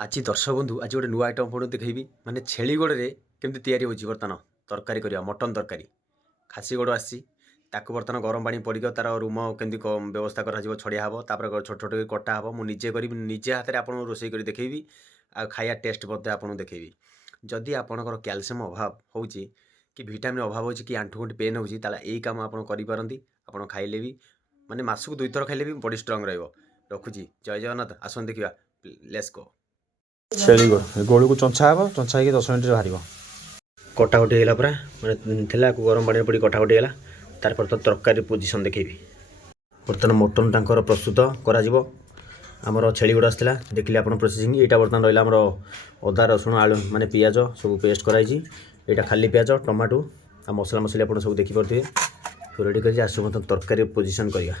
आज दर्शक बंधु आज गोटे नुआ आइटम आपको देखी माने छेली गोड़े केमती तैयारी होची बर्तमान तरकारी करवा मटन तरकारी खासी गोड़ आसी बर्तमान गरम पानी पड़क तार रूम केमती व्यवस्था कर छड़िया हम तापर छोट छोट कटा हम मुझे करी निजे हाथ में आपको रोसे कर देखी आ खाया टेस्ट आपको देखी जदि आपंकर कैल्शियम अभाव हो कि विटामिन अभाव हो कि आंठू गंठी पेन होती यही कम आप करपारती आप खाइले भी माने मासक 2 थर खाइले भी बॉडी स्ट्रांग रखुची। जय जगन्नाथ आसन देखा लेट्स गो। छेली गोड़ को चंचा हे चंचा हो 10 मिनट बाहर कटाकटी होगा पूरा मैंने गरम पानी पड़ी कटाकटी होगा तार तो तरकारी पोजिशन देखी बर्तमान मटन टांकर प्रस्तुत करमर छेली गोड़ आसाला देखिए आप प्रोसेसिंग यहाँ बर्तमान रहा आमर अदा रसुण आलू माने पियाज सब पेस्ट कराई यहाँ खाली पियाज टमाटो आ मसला मसली आप सब देखिपे फिर रेडी कर आसू मतलब तरकारी पोजिशन करवा।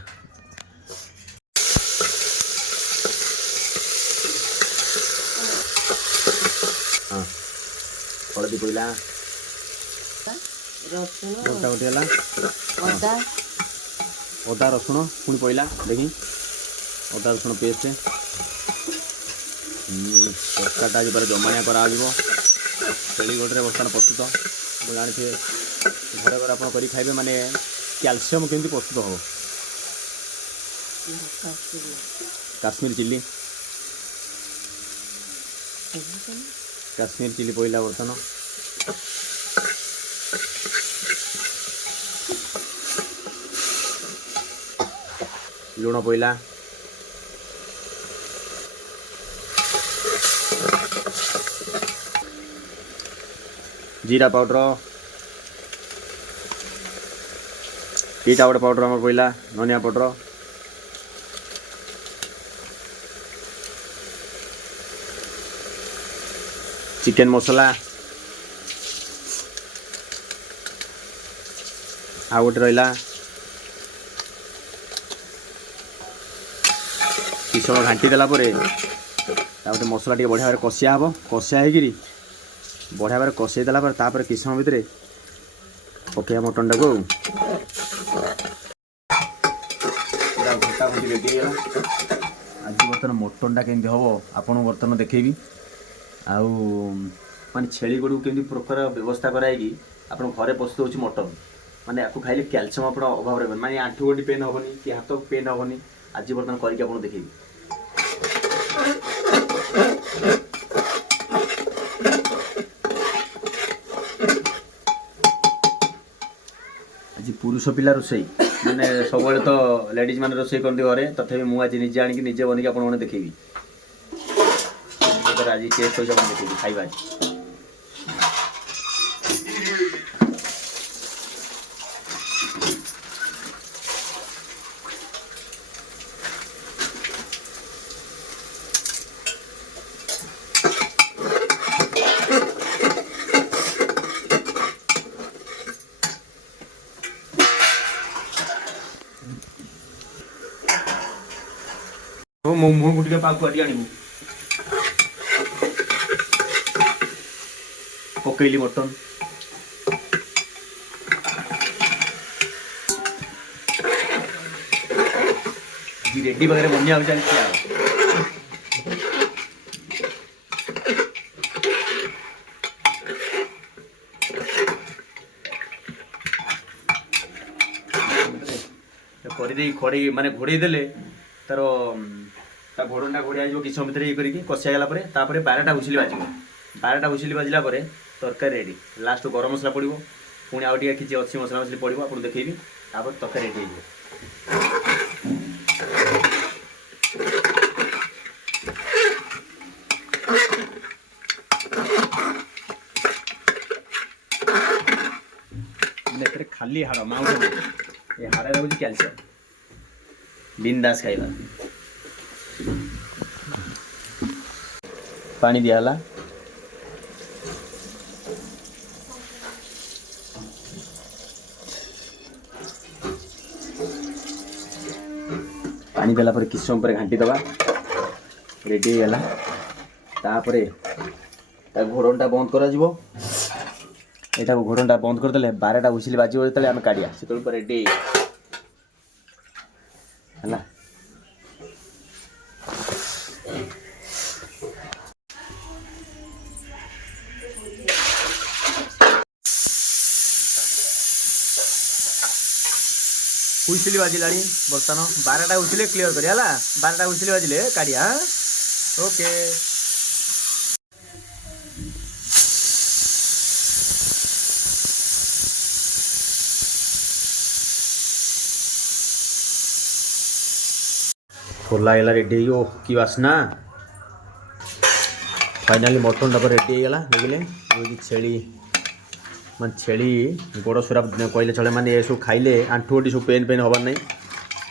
हाँ हलदी पड़ा गोटा गोटे अदा रसुण पुणी पड़ा देखी अदा रसुण पेस्ट तड़काटा आज पूरा जमाणिया छेली गोटे बर्तमान प्रस्तुत आप जानते घरे घरे आप खाइबे माने कैल्शियम केमती प्रस्तुत हो। काश्मीर चिल्ली काश्मीर चिल्ली पड़ा बर्तमान लुण पड़ा जीरा पाउडर ईटा गोटे पाउडर आम पड़ा धनिया पाउडर चिकेन मसला आ गोटे रहा कि समय घाटी देला गोटे मसला टे बढ़िया भाव कषिया हम कषिया होगी बढ़िया भाव कषे देला कि समय भितर पकड़ा मटन टाक घंटा घंटी रेडी आज बर्तमान मटनटा केमती हम आपको बर्तमान देखेबी आउ माने छेली गोड़ केमती प्रकार व्यवस्था कराई आप घरे प्रस्तुत हो मटन माने आपको खाइले कैल्शियम आप अभाव रहे माने आंठू गंठी पेन हेनी कि हाथ पेन हेनी आज बर्तमान करके आपको देखेबी। आज पुरुष पिला रोसई मैंने सब तो लेडीज मैंने रोसई करती घरे तथापि मुझे निजे आनिक निजे बनिक आपको देखेबी आज टेस्ट हो देखिए खाइबा मुँह गुटिके पाकुआटी आणबू पकईली मटन रेडी वगैरह बनिया चलती खड़े माने घोड़े देले तार घोड़टा घोड़िया कि समय भितर ये करके कषिगला 12टा हुइसिल बाजिब 12टा हुइसिल बाजिला तरकारी रेडी लास्ट गरम मसला पड़ो पुणी आउ टे किसी अच्छी मसला मसली पड़ो आपको देखेबी तरकारी रेडी हो खाली हाड़ माउंट ये हाड़ हूँ कैल्शियम बिंदास खाइबा पानी दियाला पानी देला पर किस समय घाटी दबा रेडी है तापरे घोड़नटा बंद करा जीवो एटा घोड़नटा बंद करदे 12टा हुइसिल बाजिबो जेतले आमे काढिया सेतल पर रेडी है हुइसिल बाजिलानी बर्तमान 12टा हुइसिल क्लियर करिया हला 12टा हुइसिल बाजिले काढिया ओके। खोला गला रेडी ओ की वासना फाइनाली मटन डबर रेडी हो गला देखिले ये छेली मान छेली गोड़ सुरा कहले चले माने ये सब खाइले आंठू गोटी सब पेन पेन हबार नहीं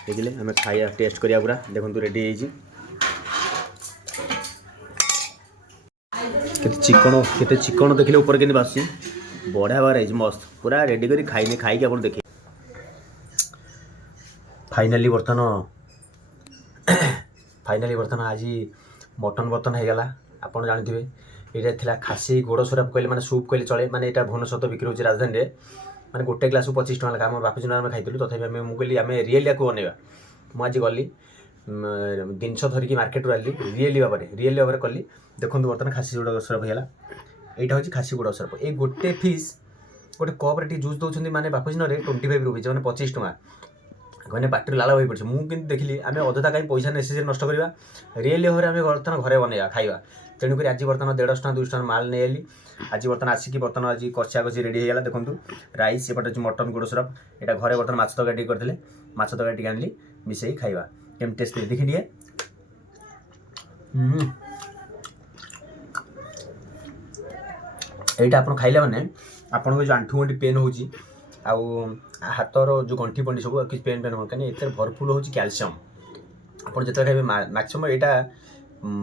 देखिले आम खाइया टेस्ट करिया पूरा देखु रेडी केते चिकन देखिले ऊपर के बासी बढ़िया बार मस्त पूरा रेडी करी खाइने खाई आप देखिए फाइनाली बर्तन आज मटन बर्तन हो गला आपड़ जानते ये थिला खासी गोड़ सुराप कहले माने सूप कहले चले माने यहाँ भुवनेश्वर तो बिक्री होची राजधानी में माने गोटे ग्लास 25 टका लगा आम बापू आम खाई तथापि आम मुझे आम रियल या बनवा मुझे गली जिनस धरिकी मार्केट रू आली रियली भाव में कली देखो बर्तमान खासी गोड़ सुराप होगा यहाँ हूँ खासी गोड़ सुराप ये गोटे फिश गोटे कप्रे जूस दौरान माने बापूजी 25 रुपीज मैंने 25 टका कहने बाटर लाल हो पड़े मुझे देखिली आम अधता कहीं पैसा नेसेसरी नष्ट करवा रियल भाव में आम बर्तमान घरे बनवा खाଇବା तेणुक आज बर्तमान 150 टका 200 टका माल नहीं आली आज बर्तमान आसिक बर्तमान आज कषा कषि रेडी होगा देखो राइस एपटे अच्छे मटन गोड़ सुराप यहाँ घरे बर्तमान माछ तरकारी करते माछ तरकारी आनली मिसई खाଇବା केम टेस्ट देखी टे यहाँ आप खाइले मैंने आपको जो आंठू गंठी पेन हो हाथर जो गंठी पंटी सब किसी पेन पेन हो कहीं ये भरपूर हो कैल्शियम आप जो खाइबे मैक्सिमम यहाँ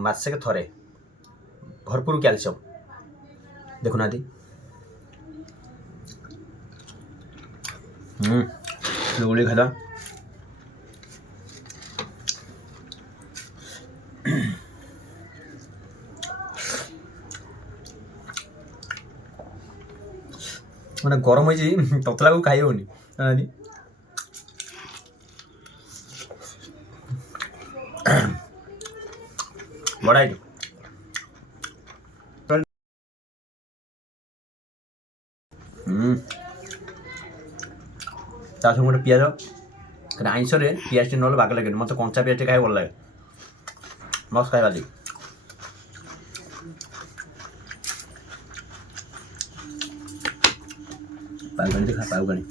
मसके थरे भरपूर कैल्शियम देखुना गोली खादा मैंने गरम हो ततला को खाई होनी बड़ा गोटे पिज आईस पिज टे ना बाग लगे मत कंचा पिज टे खाई भल लगे मस्त खाଇବା पाउगाणी देखा पाउगाणी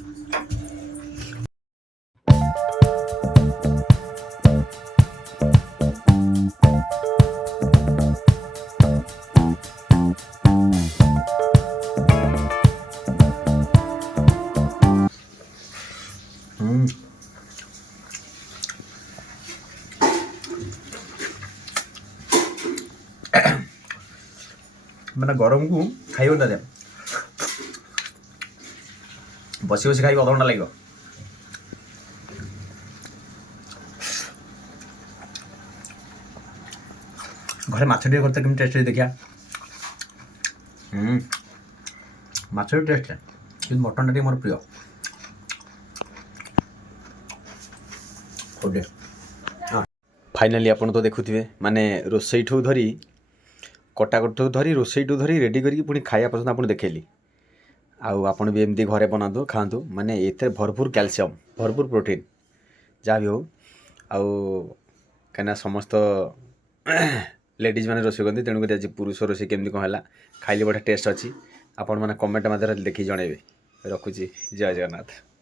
मैंने गरम को खाई दे बसी बसी खाई अध घंटा लगे घरे माछ टे करते कम टेस्ट देखिया माछ टेस्ट कि मटन टे मोर प्रिय फाइनाली आपन तो देखुथिबे माने रोसई ठू धरी कटाकट धरी रोसई ठू धरी रेडी करके पुणी खाया पर्यंत आपन देखेली आउ आपन भी एमती घरे बनातु खातु माने ये भरपूर कैल्शियम भरपूर प्रोटीन जहाँ भी हो आउ कहीं समस्त लेडीज मैंने रोषे करते तेणुक आज पुरुष रोषे केमती कौन है खाइले बढ़िया टेस्ट अच्छी आपण मैंने कमेंट मध्यम देखी जनइबे रखुची जय जगन्नाथ।